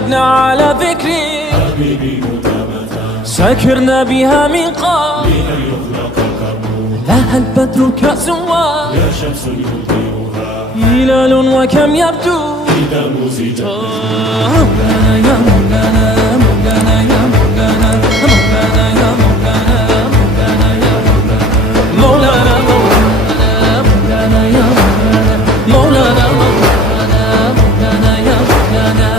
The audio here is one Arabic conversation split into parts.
شربنا على ذكري حبيبي متمتع سكرنا بها من قبل بأن يخلق الكرم لها البدر كأسوا يا شمس يضيئها هلال وكم يبدو إذا مزجت مولانا يا مولانا مولانا يا مولانا مولانا يا مولانا مولانا يا مولانا مولانا يا مولانا مولانا مولانا يا مولانا.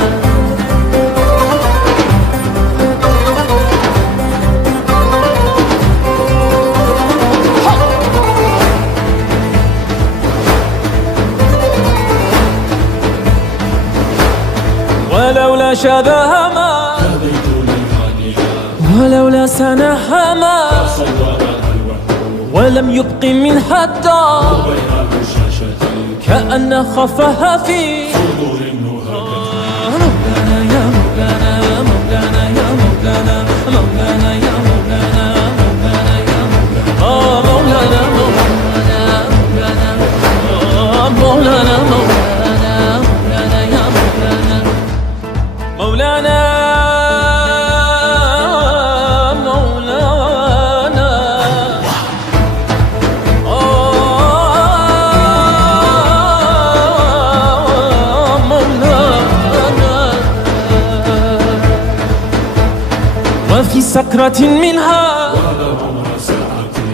ولولا شذاها ما هديت للحنيا ولولا سناها ما صورها الوحد ولم يبق منها الدار بين الشاشتين كأن خفها في صدور النهى مولانا يا مولانا مولانا يا مولانا مولانا يا مولانا مولانا يا مولانا مولانا مولانا مولانا مولانا يا مولانا مولانا وفي سكرة منها وهذا عمر ساعتي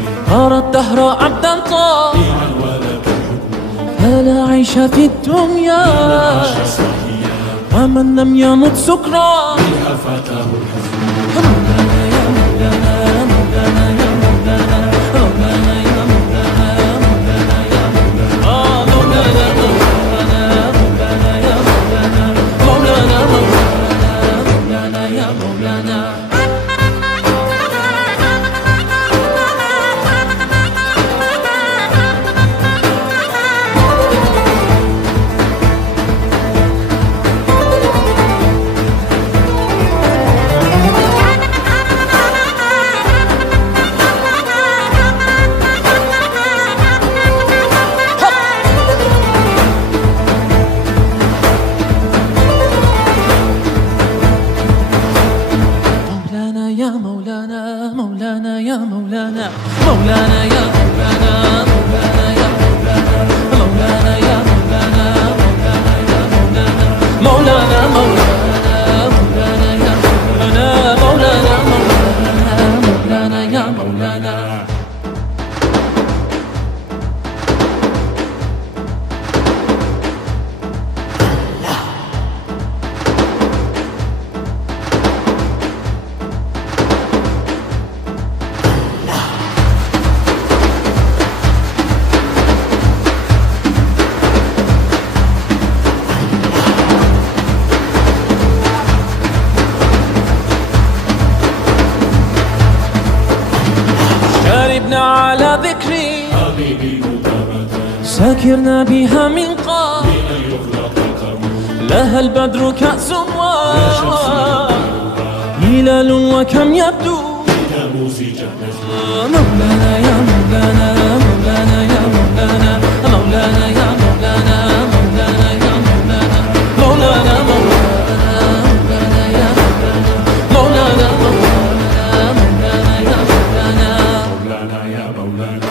أرى الدهر عبدا طاع عن ولك الحكم فلا عيش في الدنيا عاش صحيا ومن لم يمت سكرا بها فاته الحزن مولانا يا مولانا مولانا يا مولانا مولانا يا مولانا مولانا يا مولانا مولانا مولانا يا مولانا مولانا مولانا يا مولانا. يا مولانا مولانا يا مولانا مولانا يا مولانا مولانا يا مولانا مولانا يا مولانا مولانا يا مولانا مولانا مولانا يا مولانا مولانا مولانا يا مولانا. شربنا على ذكري حبيبي متمتع سكرنا بها من قبل بأن يخلق الكرم لها البدر كأس يا شمس يضيئها هلال وكم يبدو إذا مزجت مولانا يا مولانا مولانا يا مولانا مولانا يا مولانا مولانا يا مولانا مولانا مولانا يا مولانا مولانا مولانا يا مولانا مولانا يا مولانا